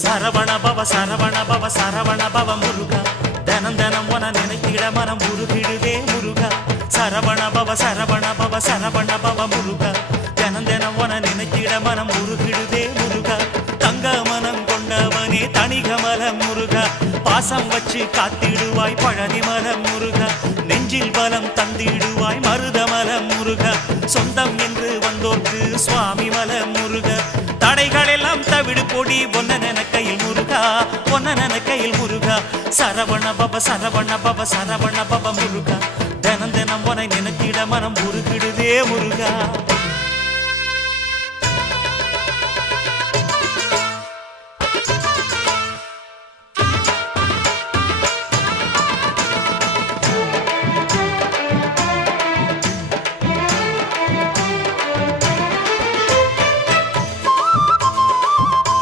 சரவண பவ சரவண பவ சரவண பவ முருகா, தினம் தினம் உன நினைத்திட மனம் உருகிடுதே முருகா. சரவண பவ சரவண பவ சரவண பவ முருகா, தினம் தினம் உன நினைத்திட மனம் உருகிடுதே முருகா. தங்க மனம் கொண்டவனே தணிகமலம் முருகா, பாசம் வச்சு காத்திடுவாய் பழனிமலம் முருகா. நெஞ்சில் பலம் தந்திடுவாய் மருதமலம் முருகா, சொந்தம் என்று வந்தோர்க்கு சுவாமி மலம் முருகா. தடைகள் எல்லாம் தவிடு பொடி ஒன்ன கையில் முருகா, ஒன்ன கையில் முருகா. சரவண பவ சரவண பவ சரவண பவ முருகா, தினம் தினம் உனை நினைத்திட மனம் உருகிடுதே முருகா.